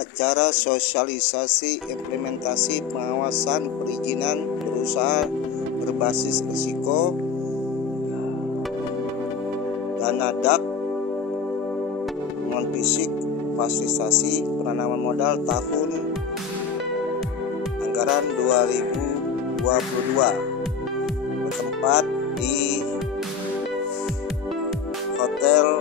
acara sosialisasi implementasi pengawasan perizinan berusaha berbasis risiko dana DAP non fisik fasilitasi penanaman modal tahun anggaran 2022 bertempat di Hotel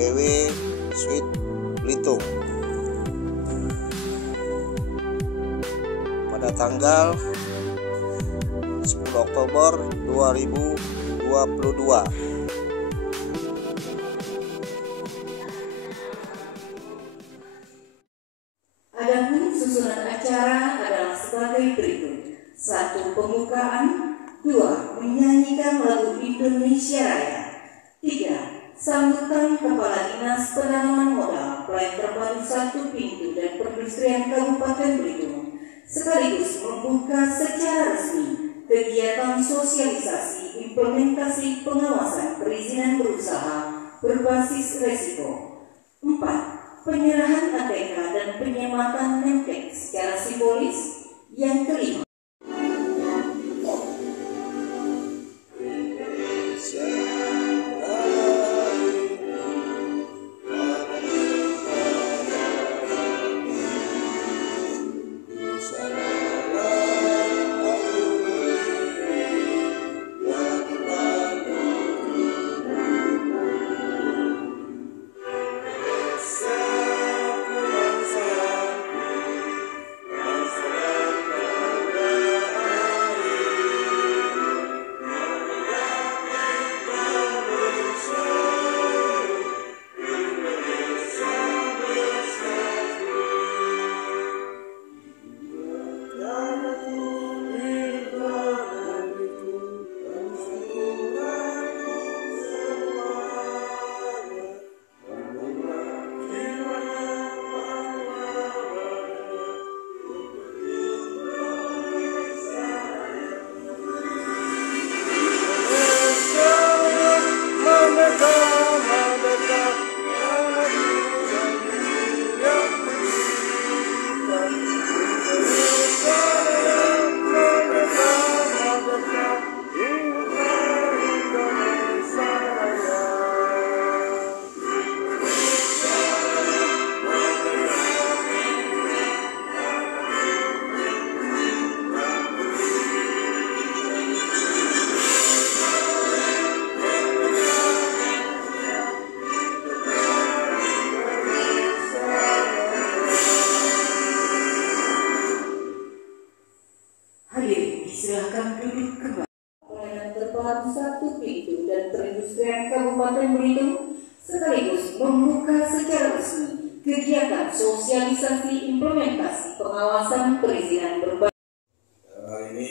BW Suite Belitung pada tanggal 10 Oktober 2022. Adapun susunan acara adalah sebagai berikut: 1. Pembukaan, 2. Menyanyikan lagu Indonesia Raya, 3. Sambutan Kepala Dinas Penanaman Modal Proyek Terpadu 1 Pintu dan Perindustrian Kabupaten Belitung, sekaligus membuka secara resmi kegiatan sosialisasi implementasi pengawasan perizinan berusaha berbasis resiko. 4. Penyerahan ATK dan penyematan nemtek secara simbolis. Yang kelima, silakan duduk kembali. Pelayanan Terpadu 1 Pintu dan Perindustrian Kabupaten Belitung sekaligus membuka secara resmi kegiatan sosialisasi implementasi pengawasan perizinan berbasis. Hal ini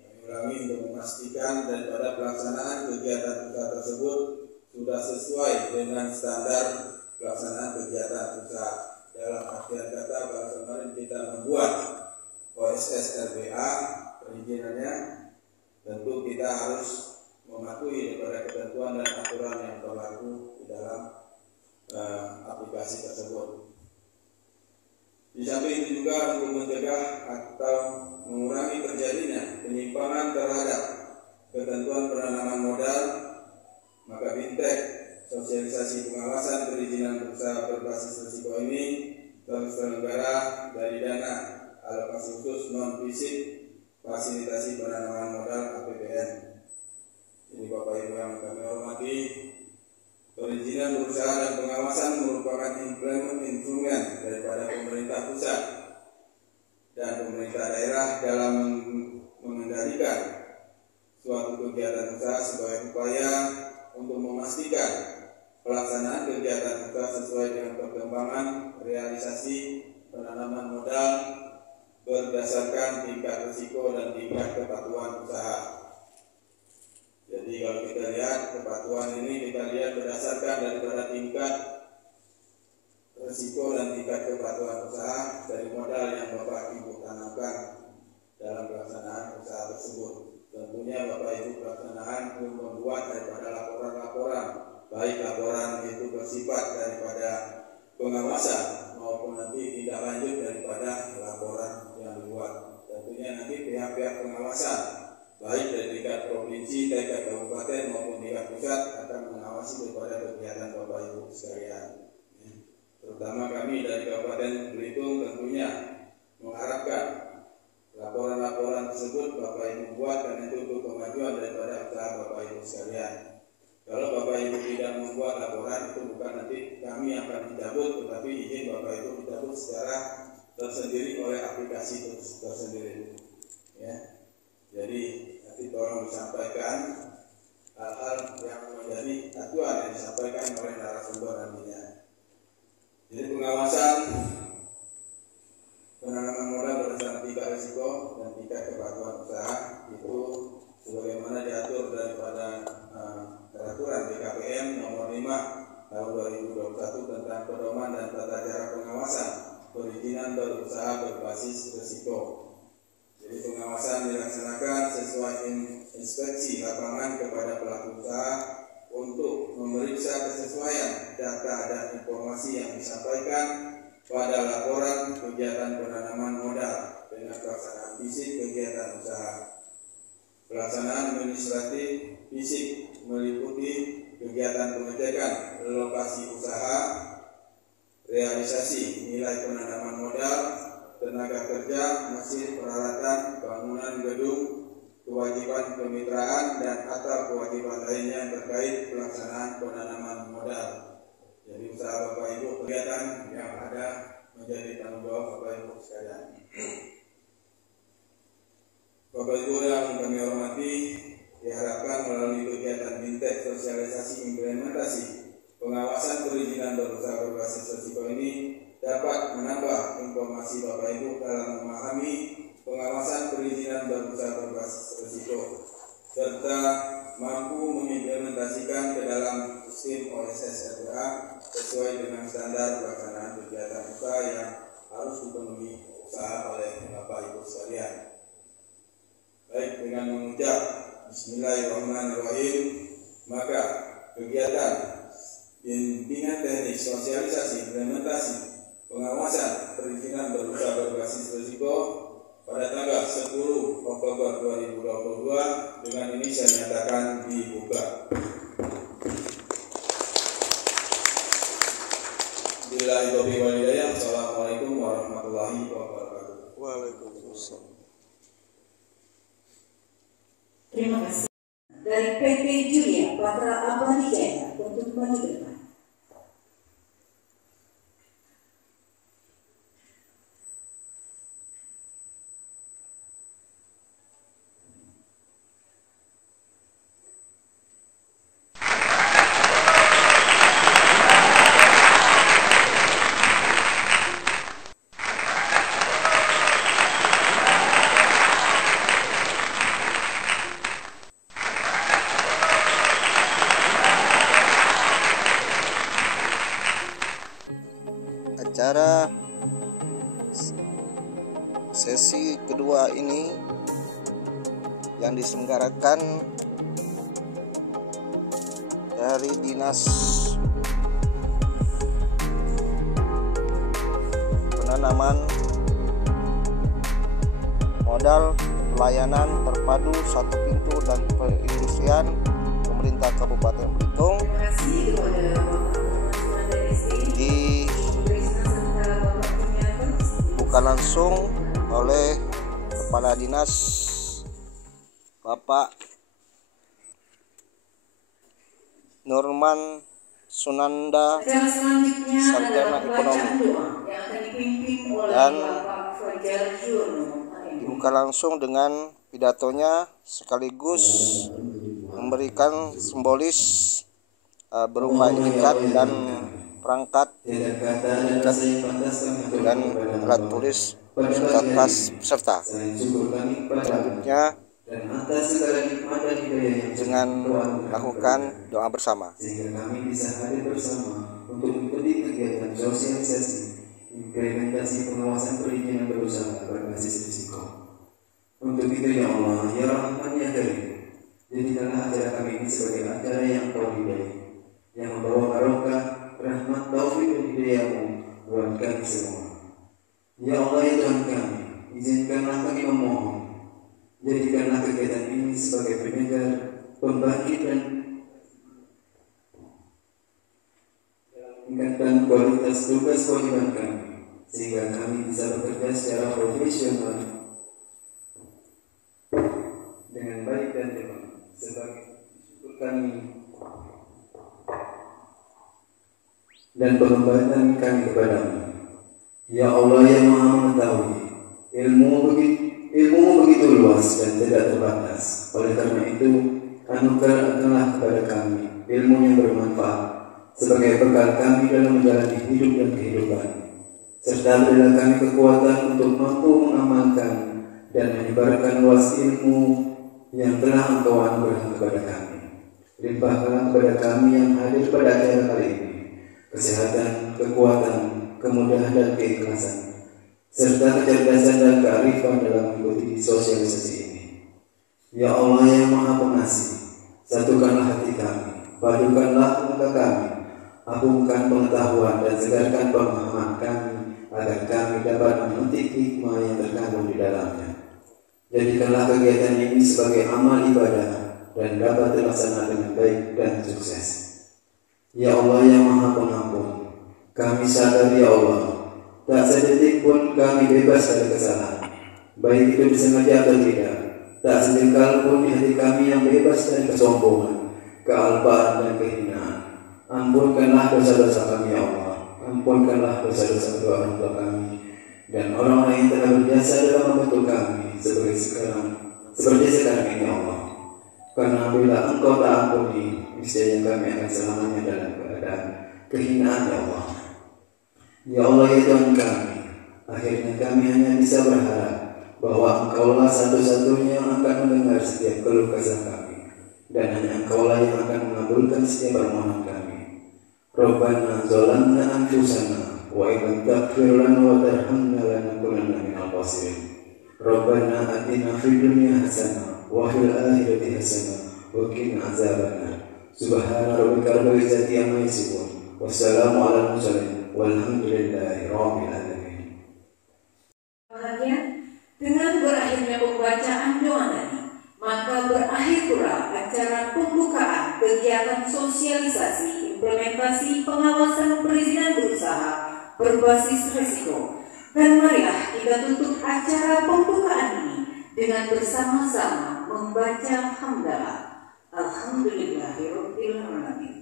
kami ulangi untuk memastikan daripada pelaksanaan kegiatan usaha tersebut sudah sesuai dengan standar pelaksanaan kegiatan usaha. Dalam artian kata, pada kemarin kita membuat OSS RBA perizinannya, tentu kita harus mematuhi daripada ketentuan dan aturan yang berlaku di dalam aplikasi tersebut. Di samping itu juga untuk mencegah atau mengurangi terjadinya penyimpangan terhadap ketentuan penanaman modal, maka Bintek sosialisasi pengawasan perizinan berusaha berbasis risiko ini terselenggara dari dana alokasi khusus non fisik fasilitasi penanaman modal APBN. Jadi Bapak Ibu yang kami hormati, perizinan berusaha dan pengawasan merupakan instrumen daripada pemerintah pusat dan pemerintah daerah dalam mengendalikan suatu kegiatan usaha sebagai upaya untuk memastikan pelaksanaan kegiatan usaha sesuai dengan perkembangan realisasi penanaman modal berdasarkan tingkat risiko dan tingkat kepatuhan usaha. Jadi kalau kita lihat kepatuhan ini kita lihat berdasarkan daripada tingkat risiko dan tingkat kepatuhan usaha dari modal yang Bapak Ibu tanamkan dalam pelaksanaan usaha tersebut. Tentunya Bapak Ibu pelaksanaan membuat daripada laporan-laporan, baik laporan itu bersifat daripada pengawasan maupun nanti tindak lanjut daripada laporan yang dibuat. Tentunya nanti pihak-pihak pengawasan baik dari tingkat provinsi, tingkat kabupaten maupun tingkat pusat akan mengawasi daripada kegiatan Bapak Ibu sekalian. Terutama kami dari Kabupaten Belitung tentunya mengharapkan laporan-laporan tersebut Bapak Ibu buat dan itu untuk kemajuan daripada usaha Bapak Ibu sekalian. Kalau Bapak Ibu tidak membuat laporan itu bukan nanti kami akan dicabut, tetapi izin Bapak Ibu dicabut secara tersendiri oleh aplikasi tersendiri. Ya. Jadi nanti tolong disampaikan hal-hal yang menjadi acuan yang disampaikan oleh narasumber nantinya. Jadi pengawasan penanaman modal berdasarkan 3 risiko dan 3 kepatuhan usaha itu sebagaimana diatur daripada peraturan BKPM nomor 5 tahun 2021 tentang pedoman dan tata cara pengawasan perizinan berusaha berbasis risiko. Jadi pengawasan dilaksanakan sesuai inspeksi lapangan kepada pelaku usaha untuk memeriksa kesesuaian data dan informasi yang disampaikan pada laporan kegiatan penanaman modal dengan pelaksanaan fisik kegiatan usaha. Pelaksanaan administratif fisik meliputi kegiatan pengecekan lokasi usaha, realisasi nilai penanaman modal, tenaga kerja, mesin, peralatan, bangunan gedung, kewajiban kemitraan dan atau kewajiban lainnya terkait pelaksanaan penanaman modal. Jadi usaha Bapak Ibu kegiatan yang ada menjadi tanggung jawab Bapak Ibu sekalian. Bapak Ibu yang kami hormati, diharapkan melalui kegiatan BINTEK sosialisasi implementasi pengawasan perizinan berusaha berbasis risiko ini dapat menambah informasi Bapak Ibu dalam memahami pengawasan perizinan berusaha berbasis risiko serta mampu mengimplementasikan ke dalam sistem OSS RBA sesuai dengan standar pelaksanaan kegiatan usaha yang harus dipenuhi usaha oleh Bapak Ibu sekalian. Baik, dengan mengucap Bismillahirrahmanirrahim, maka kegiatan bimbingan teknik sosialisasi implementasi pengawasan perizinan berusaha berbasis risiko pada tanggal 10 Oktober 2022 dengan ini saya nyatakan dibuka. Bismillahirrahmanirrahim. Assalamualaikum warahmatullahi wabarakatuh. Waalaikumsalam. Terima kasih. Dari PT Julia Patra Abadi Jaya untuk maju ke depan. Acara sesi kedua ini yang diselenggarakan dari Dinas Penanaman Modal Pelayanan Terpadu Satu Pintu dan Perindustrian Pemerintah Kabupaten Belitung dibuka langsung oleh Kepala Dinas Bapak Nurman Sunanda, Sarjana Ekonomi, dan dibuka langsung dengan pidatonya sekaligus memberikan simbolis berupa etikat dan perangkat etikat dan alat tulis peserta. Selanjutnya dengan melakukan doa bersama. Sehingga kami bisa hadir bersama untuk mengikuti kegiatan sosialisasi implementasi pengawasan perizinan berusaha berbasis risiko. Untuk itu ya Allah, ya Rahman ya Karim, jadikanlah acara kami ini sebagai acara yang Kau ridai, yang membawa barokah, rahmat, taufik dan hidayah-Mu buat kami semua. Ya Allah ya Tuhan kami, izinkanlah kami memohon, jadikanlah kegiatan ini sebagai penyegar, pembangkit dan meningkatkan kualitas tugas kewajiban kami, sehingga kami bisa bekerja secara profesional dengan baik dan tepat. Sebagai syukur kami dan pengembalian kami kepadamu. Ya Allah yang Maha Mengetahui, ilmu begitu luas dan tidak terbatas. Oleh karena itu, anugerahkanlah kepada kami ilmu yang bermanfaat sebagai bekal kami dalam menjalani hidup dan kehidupan, serta berilah kami kekuatan untuk mampu mengamalkan dan menyebarkan luas ilmu yang telah Engkau anugerahkan kepada kami. Limpahkanlah kepada kami yang hadir pada acara kali ini kesehatan, kekuatan, kemudahan dan keikhlasan, serta kecerdasan dan kearifan dalam mengikuti sosialisasi ini. Ya Allah yang Maha Pengasih, satukanlah hati kami, padukanlah muka kami, apungkan pengetahuan dan segarkan pemahaman kami, agar kami dapat memetik hikmah yang terkandung di dalamnya. Jadikanlah kegiatan ini sebagai amal ibadah dan dapat terlaksana dengan baik dan sukses. Ya Allah yang Maha Pengampun, kami sadar ya Allah, tak sedetik pun kami bebas dari kesalahan, baik itu disengaja atau tidak. Tak sejengkal pun di hati kami yang bebas dari kesombongan, kealpaan dan kehinaan. Ampunkanlah dosa-dosa kami ya Allah, ampunkanlah dosa-dosa kedua orang tua kami dan orang-orang yang telah berjasa dalam membentuk kami seperti sekarang ini ya Allah. Karena bila Engkau tak ampuni, niscaya kami akan selamanya dalam keadaan kehinaan ya Allah. Ya Allah ya Tuhan kami, akhirnya kami hanya bisa berharap bahwa Engkaulah satu-satunya yang akan mendengar setiap keluh kesah kami, dan hanya Engkaulah yang akan mengabulkan setiap permohonan kami. Rabbana zalamna anfusana wa in taghfir lana wa tarhamna lanakunanna minal khasirin. Rabbana atina fid dunya hasanah wa fil akhirati hasanah wa qina azabannar. Subhana rabbika rabbil izzati amma yasifun. Wassalamu ala mursalin walhamdulillahi rabbil alamin. Dengan berakhirnya pembacaan doa tadi, maka berakhir pula acara pembukaan kegiatan sosialisasi implementasi pengawasan perizinan berusaha berbasis risiko. Dan marilah kita tutup acara pembukaan ini dengan bersama-sama membaca hamdalah. Alhamdulillahirrahmanirrahim.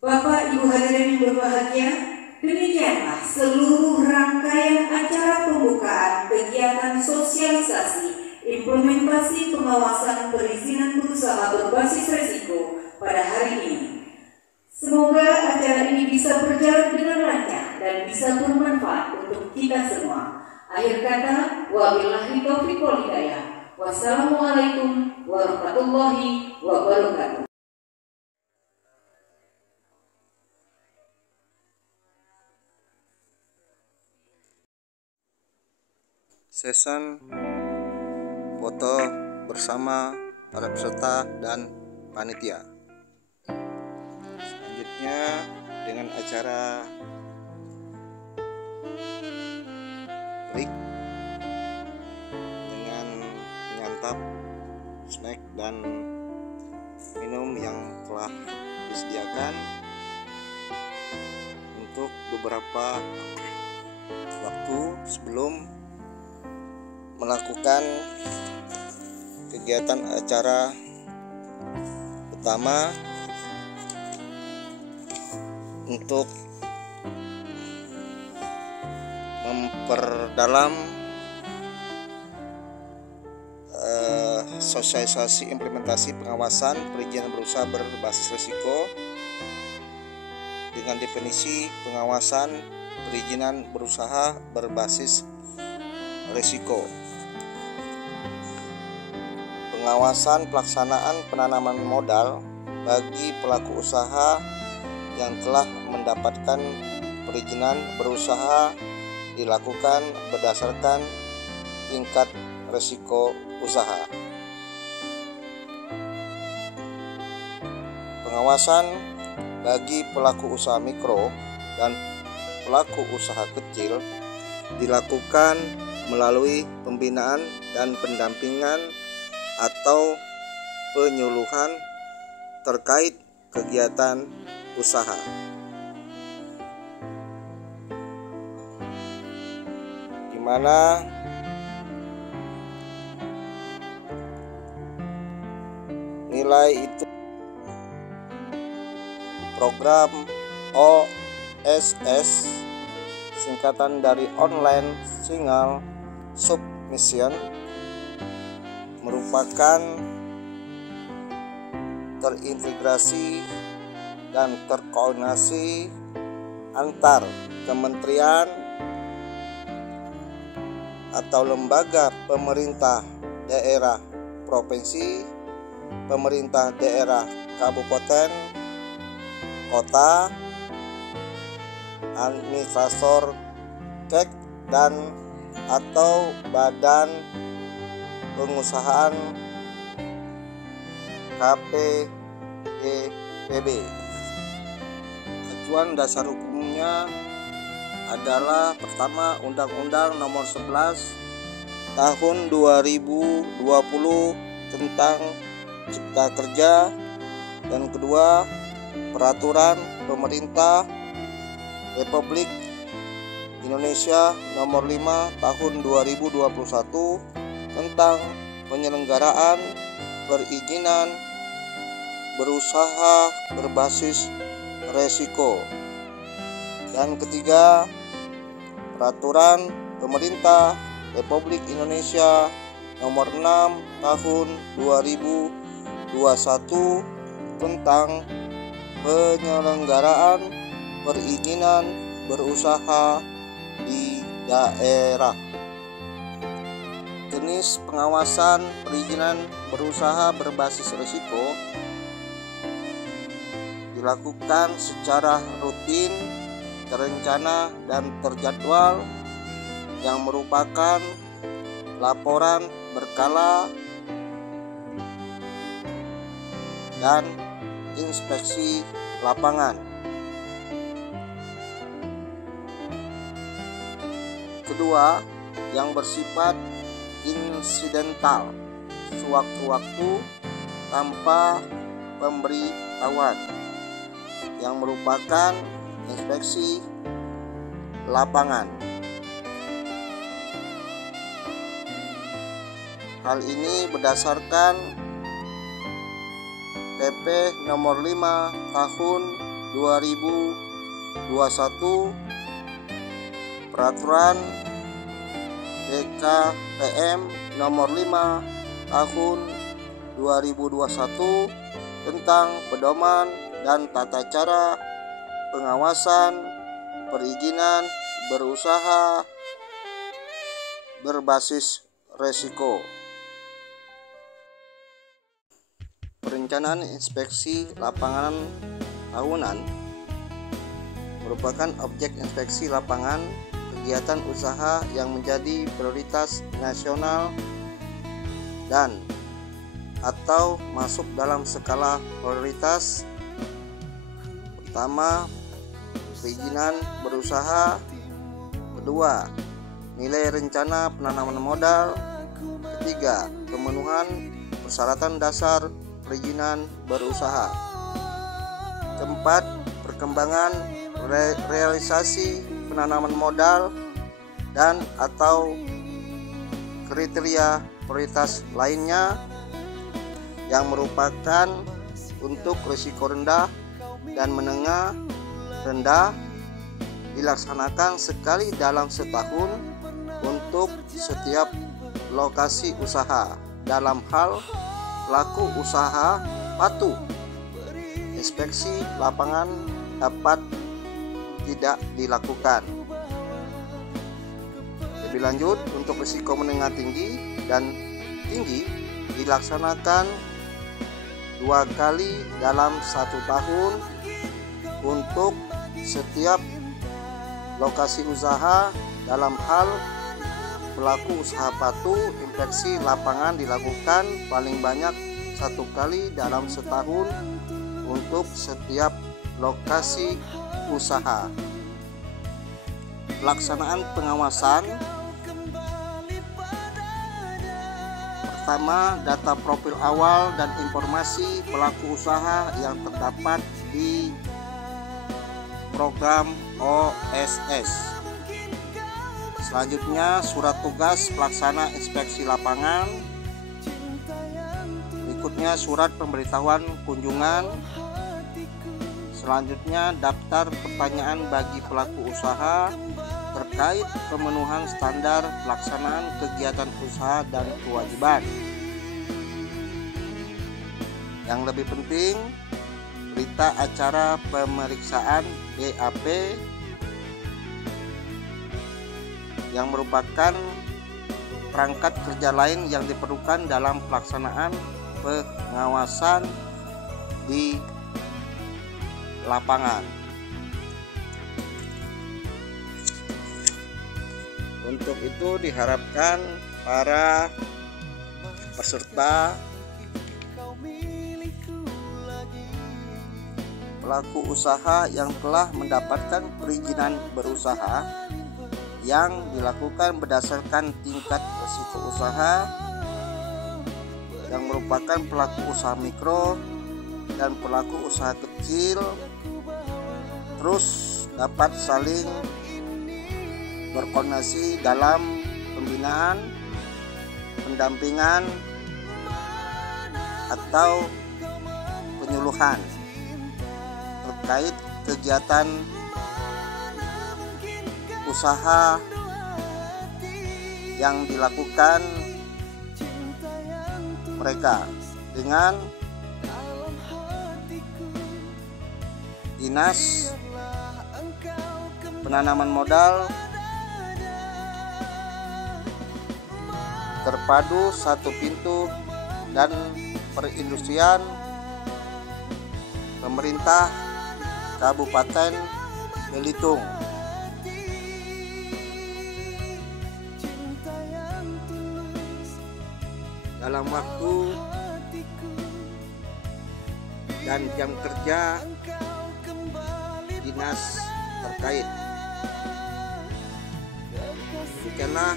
Bapak Ibu hadirin yang berbahagia, demikianlah seluruh rangkaian acara pembukaan kegiatan sosialisasi implementasi pengawasan perizinan berusaha berbasis risiko pada hari ini. Semoga acara ini bisa berjalan dengan lancar dan bisa bermanfaat untuk kita semua. Akhir kata, wabillahi taufiq wal hidayah. Wassalamualaikum warahmatullahi wabarakatuh. Session foto bersama para peserta dan panitia. Selanjutnya dengan acara break dengan menyantap snack dan minum yang telah disediakan untuk beberapa waktu sebelum melakukan kegiatan acara utama untuk memperdalam sosialisasi implementasi pengawasan perizinan berusaha berbasis risiko dengan definisi pengawasan perizinan berusaha berbasis risiko. Pengawasan pelaksanaan penanaman modal bagi pelaku usaha yang telah mendapatkan perizinan berusaha dilakukan berdasarkan tingkat risiko usaha. Pengawasan bagi pelaku usaha mikro dan pelaku usaha kecil dilakukan melalui pembinaan dan pendampingan atau penyuluhan terkait kegiatan usaha. Di mana nilai itu program OSS, singkatan dari Online Single Submission, merupakan terintegrasi dan terkoordinasi antar kementerian atau lembaga pemerintah daerah provinsi, pemerintah daerah kabupaten, kota, administrator KEK dan atau badan pengusahaan KPDPB. Acuan dasar hukumnya adalah pertama Undang-Undang Nomor 11 Tahun 2020 tentang Cipta Kerja, dan kedua Peraturan Pemerintah Republik Indonesia Nomor 5 Tahun 2021 tentang penyelenggaraan perizinan berusaha berbasis resiko, dan ketiga Peraturan Pemerintah Republik Indonesia Nomor 6 Tahun 2021 tentang penyelenggaraan perizinan berusaha di daerah. Jenis pengawasan perizinan berusaha berbasis risiko dilakukan secara rutin, terencana, dan terjadwal, yang merupakan laporan berkala dan inspeksi lapangan. Kedua, yang bersifat insidental, sewaktu-waktu tanpa pemberitahuan, yang merupakan inspeksi lapangan. Hal ini berdasarkan PP Nomor 5 Tahun 2021, Peraturan BKPM Nomor 5 Tahun 2021 tentang pedoman dan tata cara pengawasan perizinan berusaha berbasis resiko. Perencanaan inspeksi lapangan tahunan merupakan objek inspeksi lapangan kegiatan usaha yang menjadi prioritas nasional dan atau masuk dalam skala prioritas. Pertama, perizinan berusaha. Kedua, nilai rencana penanaman modal. Ketiga, pemenuhan persyaratan dasar perizinan berusaha. Keempat, perkembangan realisasi penanaman modal dan atau kriteria prioritas lainnya yang merupakan untuk risiko rendah dan menengah rendah, dilaksanakan sekali dalam setahun untuk setiap lokasi usaha. Dalam hal pelaku usaha patuh, inspeksi lapangan dapat tidak dilakukan. Lebih lanjut, untuk risiko menengah tinggi dan tinggi dilaksanakan 2 kali dalam 1 tahun untuk setiap lokasi usaha. Dalam hal pelaku usaha patuh, inspeksi lapangan dilakukan paling banyak 1 kali dalam setahun untuk setiap lokasi usaha. pelaksanaan pengawasan. Pertama, data profil awal dan informasi pelaku usaha yang terdapat di program OSS. Selanjutnya, surat tugas pelaksana inspeksi lapangan. Berikutnya, surat pemberitahuan kunjungan. Selanjutnya, daftar pertanyaan bagi pelaku usaha terkait pemenuhan standar pelaksanaan kegiatan usaha dan kewajiban. Yang lebih penting, berita acara pemeriksaan BAP yang merupakan perangkat kerja lain yang diperlukan dalam pelaksanaan pengawasan di lapangan. Untuk itu diharapkan para peserta pelaku usaha yang telah mendapatkan perizinan berusaha yang dilakukan berdasarkan tingkat risiko usaha yang merupakan pelaku usaha mikro dan pelaku usaha kecil terus dapat saling berkoordinasi dalam pembinaan, pendampingan, atau penyuluhan terkait kegiatan usaha yang dilakukan mereka dengan Dinas Penanaman Modal Terpadu Satu Pintu dan Perindustrian Pemerintah Kabupaten Belitung. Dalam waktu dan jam kerja dinas terkait. Demikianlah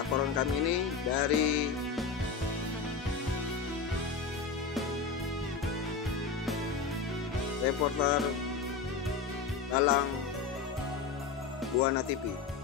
laporan kami ini dari reporter Dalang Buana TV.